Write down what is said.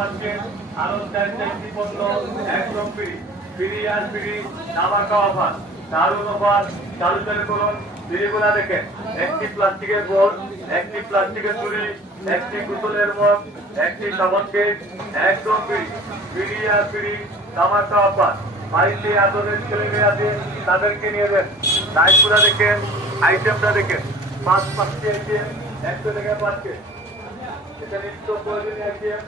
পাচ্ছেন আরো 4টি পণ্য একদম ফ্রি। ফ্রি আর ফ্রি ধামাকা অফার, দারুণ অফার। চালু করুন। বিড়িগুলা দেখেন, একটি প্লাস্টিকের বোর্ড, একটি প্লাস্টিকের ছুরি, একটি বোতলের মগ, একটি সাবান কেক, একদম ফ্রি। ফ্রি আর ফ্রি ধামাকা অফার। বাড়িতে আদরের ছেলে মেয়ে আছে, তাদেরকে নিয়ে দেন। লাইটগুলা দেখেন, আইটেমটা দেখেন, 5টি আইটেম 100 টাকা পাচ্ছে। এটা নিত্য প্রয়োজনীয় আইটেম।